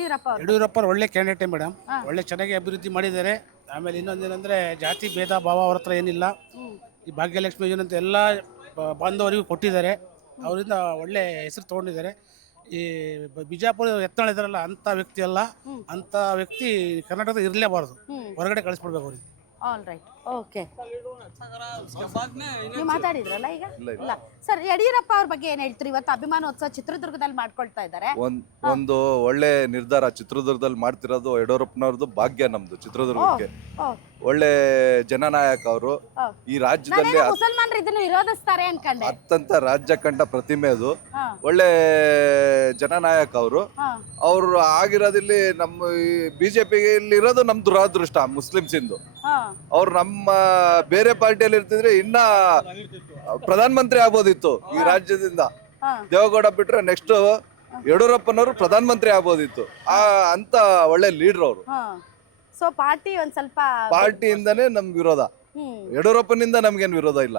ಯಡಿಯೂರಪ್ಪ ಒಳ್ಳೆ candidate madam. ಒಳ್ಳೆ ಚೆನ್ನಾಗಿ ಅಭಿವೃದ್ಧಿ ಮಾಡಿದ್ದಾರೆ. ಆಮೇಲೆ ಇನ್ನೊಂದೇನೆಂದರೆ ಜಾತಿ ಭೇದ ಭಾವ ಅವ್ರ ಹತ್ರ ಏನಿಲ್ಲ. ಈ ಭಾಗ್ಯಲಕ್ಷ್ಮಿ ಯೋಜನೆ ಅಂತ ಎಲ್ಲ ಬಾಂಧವರಿಗೂ ಕೊಟ್ಟಿದ್ದಾರೆ. ಅವರಿಂದ ಒಳ್ಳೆ ಹೆಸರು ತೊಗೊಂಡಿದ್ದಾರೆ. ಈ ಬಿಜಾಪುರ ಯತ್ನಾಳ್ ಇದಾರಲ್ಲ, ಅಂಥ ವ್ಯಕ್ತಿ ಅಲ್ಲ. ಅಂಥ ವ್ಯಕ್ತಿ ಕರ್ನಾಟಕದ ಇರಲೇಬಾರ್ದು, ಹೊರಗಡೆ ಕಳಿಸ್ಬಿಡ್ಬೇಕು ಅವ್ರಿಗೆ. All right, okay. ನೀವು ಮಾತಾಡಿದ್ರಲ್ಲ ಈಗ? ಇಲ್ಲ ಸರ್, ಯಡಿಯೂರಪ್ಪ ಅವ್ರ ಬಗ್ಗೆ ಏನ್ ಹೇಳ್ತೀರಿ? ಇವತ್ತು ಅಭಿಮಾನೋತ್ಸವ ಚಿತ್ರದುರ್ಗದಲ್ಲಿ ಮಾಡ್ಕೊಳ್ತಾ ಇದ್ದಾರೆ. ಒಂದು ಒಳ್ಳೆ ನಿರ್ಧಾರ ಚಿತ್ರದುರ್ಗದಲ್ಲಿ ಮಾಡ್ತಿರೋದು ಯಡಿಯೂರಪ್ಪನವ್ರದ್ದು ಭಾಗ್ಯ. ನಮ್ದು ಚಿತ್ರದುರ್ಗಕ್ಕೆ ಒಳ್ಳೆ ಜನನಾಯಕ ಅವರು. ಈ ರಾಜ್ಯದಲ್ಲಿ ಮುಸಲ್ಮಾನರು ಇದನ್ನು ವಿರೋಧಿಸ್ತಾರೆ ಅನ್ಕೊಂಡೆ. ಅತ್ಯಂತ ರಾಜ್ಯ ಕಂಡ ಪ್ರತಿಮೆ ಅದು. ಒಳ್ಳೆ ಜನನಾಯಕ ಅವರು. ಅವ್ರು ಆಗಿರೋದಿಲ್ಲಿ ನಮ್ಮ ಬಿಜೆಪಿಗೆ ಇಲ್ಲಿ ಇರೋದು ನಮ್ ದುರಾದೃಷ್ಟ ಮುಸ್ಲಿಮ್ಸ್ ಇಂದು. ಅವ್ರು ನಮ್ಮ ಬೇರೆ ಪಾರ್ಟಿಯಲ್ಲಿ ಇರ್ತಿದ್ರೆ ಇನ್ನ ಪ್ರಧಾನ ಮಂತ್ರಿ ಆಗ್ಬೋದಿತ್ತು ಈ ರಾಜ್ಯದಿಂದ. ದೇವೇಗೌಡ ಬಿಟ್ರೆ ನೆಕ್ಸ್ಟ್ ಯಡಿಯೂರಪ್ಪನವರು ಪ್ರಧಾನ ಮಂತ್ರಿ ಆಗ್ಬೋದಿತ್ತು. ಅಂತ ಒಳ್ಳೆ ಲೀಡರ್ ಅವರು. ಸೊ ಪಾರ್ಟಿ ಒಂದ್ ಸ್ವಲ್ಪ ಪಾರ್ಟಿಯಿಂದಾನೇ ನಮ್ ವಿರೋಧ. ಯಡಿಯೂರಪ್ಪನಿಂದ ನಮ್ಗೇನ್ ವಿರೋಧ ಇಲ್ಲ.